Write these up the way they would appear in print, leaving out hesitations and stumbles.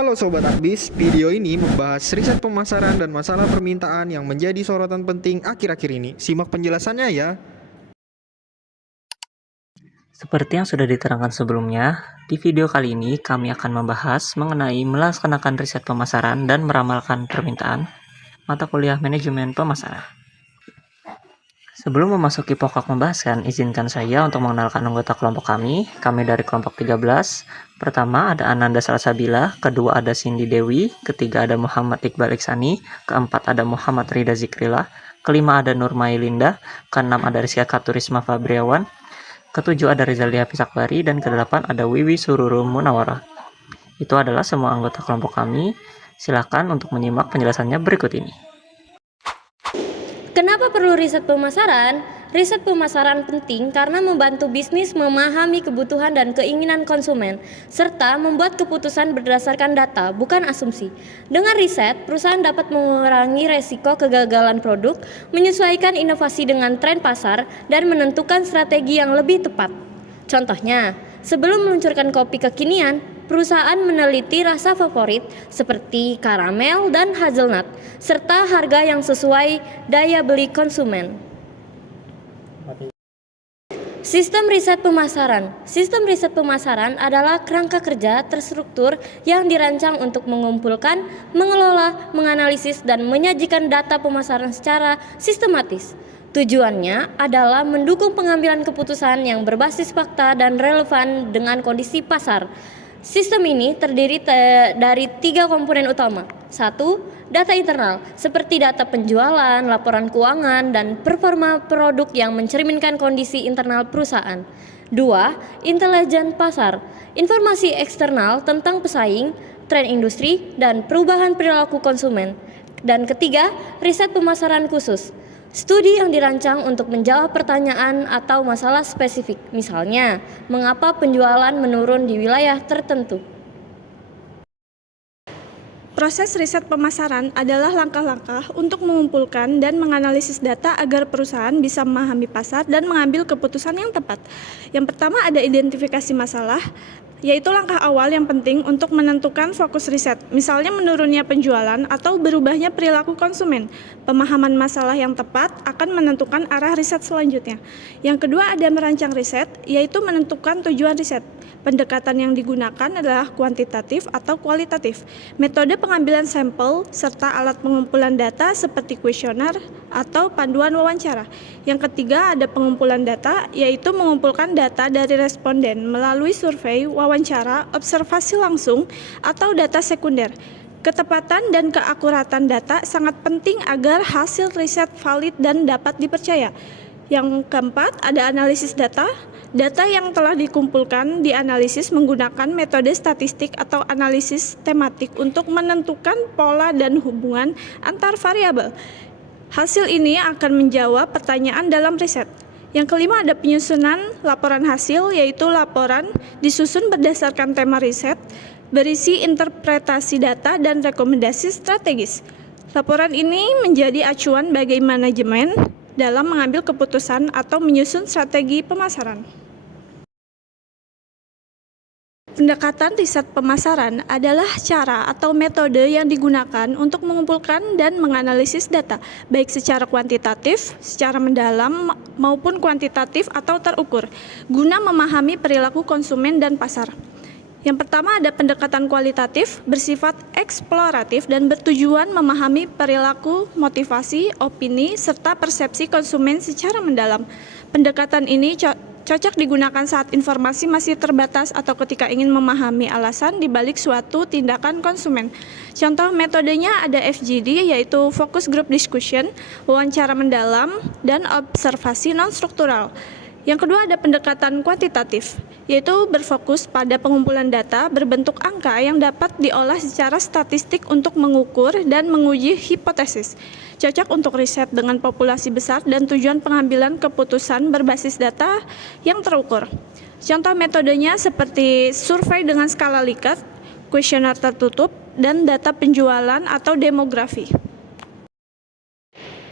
Halo Sobat Akbis, video ini membahas riset pemasaran dan masalah permintaan yang menjadi sorotan penting akhir-akhir ini. Simak penjelasannya ya. Seperti yang sudah diterangkan sebelumnya, di video kali ini kami akan membahas mengenai melaksanakan riset pemasaran dan meramalkan permintaan mata kuliah manajemen pemasaran. Sebelum memasuki pokok pembahasan, izinkan saya untuk mengenalkan anggota kelompok kami dari kelompok 13. Pertama ada Ananda Salsabila, kedua ada Cindy Dewi, ketiga ada Muhammad Iqbal Iksani, keempat ada Muhammad Rida Zikrillah, kelima ada Nurmai Linda, keenam ada Rizka Katurisma Fabriawan, ketujuh ada Rizalia Pisakbari, dan kedelapan ada Wiwi Sururu Munawara. Itu adalah semua anggota kelompok kami. Silakan untuk menyimak penjelasannya berikut ini. Kenapa perlu riset pemasaran? Riset pemasaran penting karena membantu bisnis memahami kebutuhan dan keinginan konsumen, serta membuat keputusan berdasarkan data, bukan asumsi. Dengan riset, perusahaan dapat mengurangi resiko kegagalan produk, menyesuaikan inovasi dengan tren pasar, dan menentukan strategi yang lebih tepat. Contohnya, sebelum meluncurkan kopi kekinian, perusahaan meneliti rasa favorit seperti karamel dan hazelnut, serta harga yang sesuai daya beli konsumen. Sistem riset pemasaran. Sistem riset pemasaran adalah kerangka kerja terstruktur yang dirancang untuk mengumpulkan, mengelola, menganalisis, dan menyajikan data pemasaran secara sistematis. Tujuannya adalah mendukung pengambilan keputusan yang berbasis fakta dan relevan dengan kondisi pasar. Sistem ini terdiri dari 3 komponen utama. 1. Data internal, seperti data penjualan, laporan keuangan, dan performa produk yang mencerminkan kondisi internal perusahaan. 2. Intelijen pasar, informasi eksternal tentang pesaing, tren industri, dan perubahan perilaku konsumen. Dan ketiga, riset pemasaran khusus, studi yang dirancang untuk menjawab pertanyaan atau masalah spesifik, misalnya, mengapa penjualan menurun di wilayah tertentu. Proses riset pemasaran adalah langkah-langkah untuk mengumpulkan dan menganalisis data agar perusahaan bisa memahami pasar dan mengambil keputusan yang tepat. Yang pertama ada identifikasi masalah, yaitu langkah awal yang penting untuk menentukan fokus riset, misalnya menurunnya penjualan atau berubahnya perilaku konsumen. Pemahaman masalah yang tepat akan menentukan arah riset selanjutnya. Yang kedua ada merancang riset, yaitu menentukan tujuan riset. Pendekatan yang digunakan adalah kuantitatif atau kualitatif. Metode pengambilan sampel serta alat pengumpulan data seperti kuesioner atau panduan wawancara. Yang ketiga ada pengumpulan data, yaitu mengumpulkan data dari responden melalui survei, wawancara, observasi langsung, atau data sekunder. Ketepatan dan keakuratan data sangat penting agar hasil riset valid dan dapat dipercaya. Yang keempat ada analisis data. Data yang telah dikumpulkan dianalisis menggunakan metode statistik atau analisis tematik untuk menentukan pola dan hubungan antar variabel. Hasil ini akan menjawab pertanyaan dalam riset. Yang kelima ada penyusunan laporan hasil, yaitu laporan disusun berdasarkan tema riset, berisi interpretasi data dan rekomendasi strategis. Laporan ini menjadi acuan bagi manajemen dalam mengambil keputusan atau menyusun strategi pemasaran. Pendekatan riset pemasaran adalah cara atau metode yang digunakan untuk mengumpulkan dan menganalisis data, baik secara kuantitatif, secara mendalam, maupun kuantitatif atau terukur, guna memahami perilaku konsumen dan pasar. Yang pertama ada pendekatan kualitatif, bersifat eksploratif dan bertujuan memahami perilaku, motivasi, opini, serta persepsi konsumen secara mendalam. Pendekatan ini cocok digunakan saat informasi masih terbatas atau ketika ingin memahami alasan di balik suatu tindakan konsumen. Contoh metodenya ada FGD, yaitu Focus Group Discussion, wawancara mendalam, dan observasi non-struktural. Yang kedua ada pendekatan kuantitatif, yaitu berfokus pada pengumpulan data berbentuk angka yang dapat diolah secara statistik untuk mengukur dan menguji hipotesis. Cocok untuk riset dengan populasi besar dan tujuan pengambilan keputusan berbasis data yang terukur. Contoh metodenya seperti survei dengan skala Likert, kuesioner tertutup, dan data penjualan atau demografi.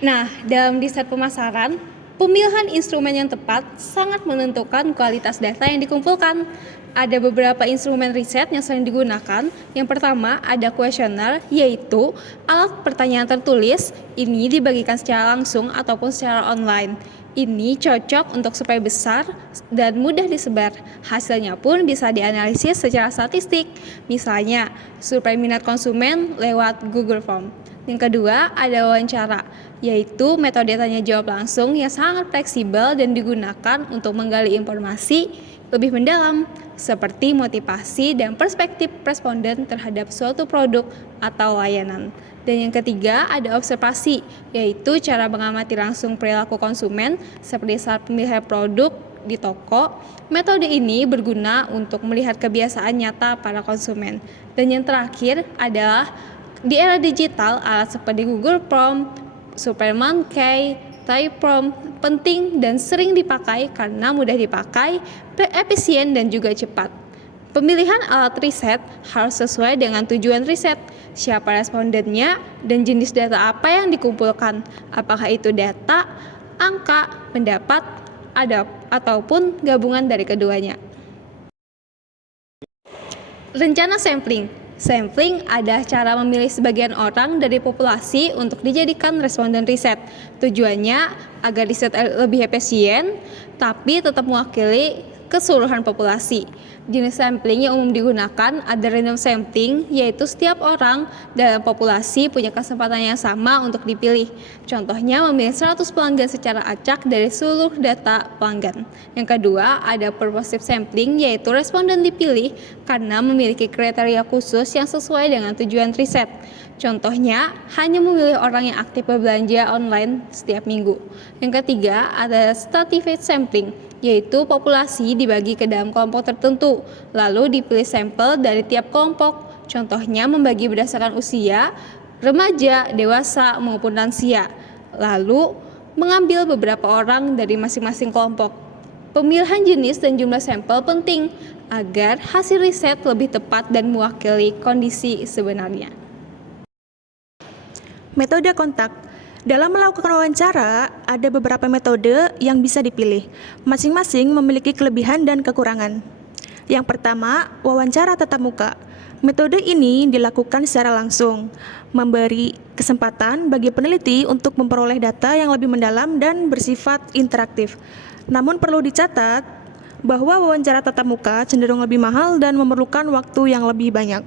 Nah, dalam riset pemasaran, Pemilihan instrumen yang tepat sangat menentukan kualitas data yang dikumpulkan. Ada beberapa instrumen riset yang sering digunakan. Yang pertama ada kuesioner, yaitu alat pertanyaan tertulis. Ini dibagikan secara langsung ataupun secara online. Ini cocok untuk survei besar dan mudah disebar. Hasilnya pun bisa dianalisis secara statistik. Misalnya, survei minat konsumen lewat Google Form. Yang kedua, ada wawancara, yaitu metode tanya jawab langsung yang sangat fleksibel dan digunakan untuk menggali informasi lebih mendalam, seperti motivasi dan perspektif responden terhadap suatu produk atau layanan. Dan yang ketiga ada observasi, yaitu cara mengamati langsung perilaku konsumen seperti saat pemilihan produk di toko. Metode ini berguna untuk melihat kebiasaan nyata para konsumen. Dan yang terakhir adalah di era digital, alat seperti Google Form, SuperMonkey, Typeprom penting dan sering dipakai karena mudah dipakai, efisien dan juga cepat. Pemilihan alat riset harus sesuai dengan tujuan riset, siapa respondennya, dan jenis data apa yang dikumpulkan. Apakah itu data, angka, pendapat, ataupun gabungan dari keduanya. Rencana sampling. Sampling adalah cara memilih sebagian orang dari populasi untuk dijadikan responden riset. Tujuannya agar riset lebih efisien, tapi tetap mewakili keseluruhan populasi. Jenis sampling yang umum digunakan ada random sampling, yaitu setiap orang dalam populasi punya kesempatan yang sama untuk dipilih. Contohnya memilih 100 pelanggan secara acak dari seluruh data pelanggan. Yang kedua ada purposive sampling, yaitu responden dipilih karena memiliki kriteria khusus yang sesuai dengan tujuan riset. Contohnya hanya memilih orang yang aktif berbelanja online setiap minggu. Yang ketiga ada stratified sampling, yaitu populasi dibagi ke dalam kelompok tertentu, lalu dipilih sampel dari tiap kelompok. Contohnya membagi berdasarkan usia, remaja, dewasa, maupun lansia, lalu mengambil beberapa orang dari masing-masing kelompok. Pemilihan jenis dan jumlah sampel penting agar hasil riset lebih tepat dan mewakili kondisi sebenarnya. Metode kontak. Dalam melakukan wawancara, ada beberapa metode yang bisa dipilih. Masing-masing memiliki kelebihan dan kekurangan. Yang pertama, wawancara tatap muka. Metode ini dilakukan secara langsung, memberi kesempatan bagi peneliti untuk memperoleh data yang lebih mendalam dan bersifat interaktif. Namun perlu dicatat bahwa wawancara tatap muka cenderung lebih mahal dan memerlukan waktu yang lebih banyak.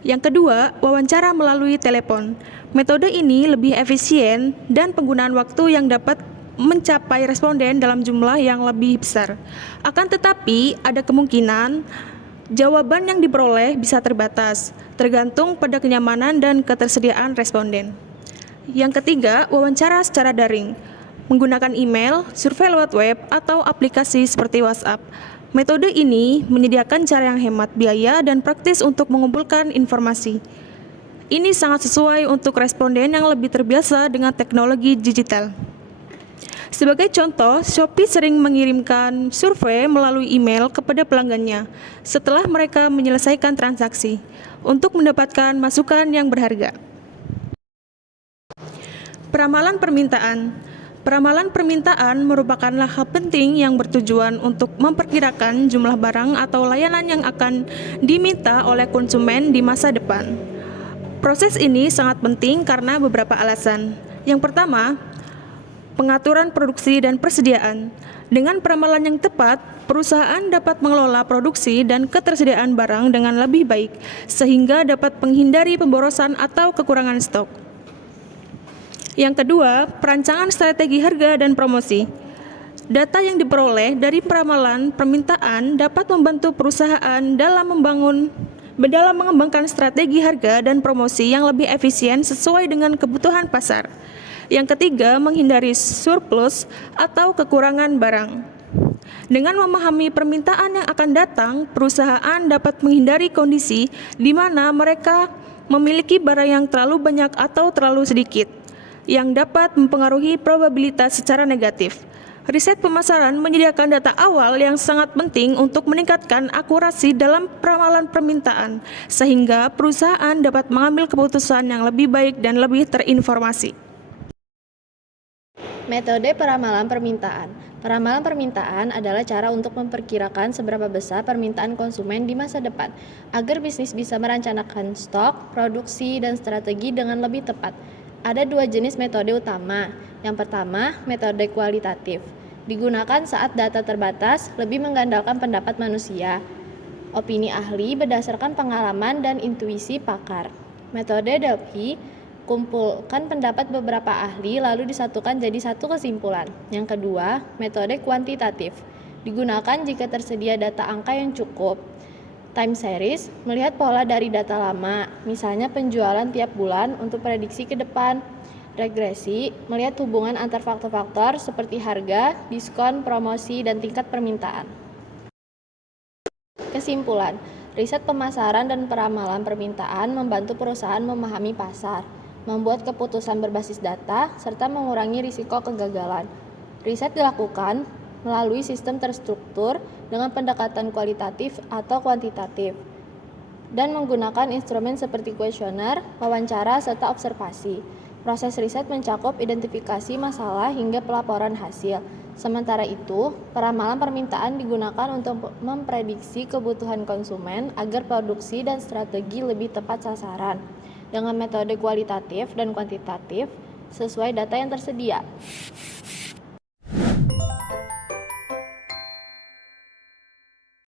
Yang kedua, wawancara melalui telepon. Metode ini lebih efisien dan penggunaan waktu yang dapat mencapai responden dalam jumlah yang lebih besar. Akan tetapi, ada kemungkinan jawaban yang diperoleh bisa terbatas, tergantung pada kenyamanan dan ketersediaan responden. Yang ketiga, wawancara secara daring, menggunakan email, survei lewat web, atau aplikasi seperti WhatsApp. Metode ini menyediakan cara yang hemat biaya dan praktis untuk mengumpulkan informasi. Ini sangat sesuai untuk responden yang lebih terbiasa dengan teknologi digital. Sebagai contoh, Shopee sering mengirimkan survei melalui email kepada pelanggannya setelah mereka menyelesaikan transaksi untuk mendapatkan masukan yang berharga. Peramalan permintaan. Peramalan permintaan merupakan hal penting yang bertujuan untuk memperkirakan jumlah barang atau layanan yang akan diminta oleh konsumen di masa depan. Proses ini sangat penting karena beberapa alasan. Yang pertama, pengaturan produksi dan persediaan. Dengan peramalan yang tepat, perusahaan dapat mengelola produksi dan ketersediaan barang dengan lebih baik, sehingga dapat menghindari pemborosan atau kekurangan stok. Yang kedua, perancangan strategi harga dan promosi. Data yang diperoleh dari peramalan permintaan dapat membantu perusahaan dalam mengembangkan strategi harga dan promosi yang lebih efisien sesuai dengan kebutuhan pasar. Yang ketiga, menghindari surplus atau kekurangan barang. Dengan memahami permintaan yang akan datang, perusahaan dapat menghindari kondisi di mana mereka memiliki barang yang terlalu banyak atau terlalu sedikit, yang dapat mempengaruhi probabilitas secara negatif. Riset pemasaran menyediakan data awal yang sangat penting untuk meningkatkan akurasi dalam peramalan permintaan, sehingga perusahaan dapat mengambil keputusan yang lebih baik dan lebih terinformasi. Metode peramalan permintaan. Peramalan permintaan adalah cara untuk memperkirakan seberapa besar permintaan konsumen di masa depan, agar bisnis bisa merencanakan stok, produksi, dan strategi dengan lebih tepat. Ada dua jenis metode utama. Yang pertama, metode kualitatif. Digunakan saat data terbatas, lebih mengandalkan pendapat manusia, opini ahli berdasarkan pengalaman dan intuisi pakar. Metode Delphi, kumpulkan pendapat beberapa ahli lalu disatukan jadi satu kesimpulan. Yang kedua, metode kuantitatif. Digunakan jika tersedia data angka yang cukup. Time series, melihat pola dari data lama, misalnya penjualan tiap bulan untuk prediksi ke depan. Regresi, melihat hubungan antar faktor-faktor seperti harga, diskon, promosi, dan tingkat permintaan. Kesimpulan, riset pemasaran dan peramalan permintaan membantu perusahaan memahami pasar, membuat keputusan berbasis data, serta mengurangi risiko kegagalan. Riset dilakukan melalui sistem terstruktur dengan pendekatan kualitatif atau kuantitatif, dan menggunakan instrumen seperti kuesioner, wawancara, serta observasi. Proses riset mencakup identifikasi masalah hingga pelaporan hasil. Sementara itu, peramalan permintaan digunakan untuk memprediksi kebutuhan konsumen agar produksi dan strategi lebih tepat sasaran dengan metode kualitatif dan kuantitatif sesuai data yang tersedia.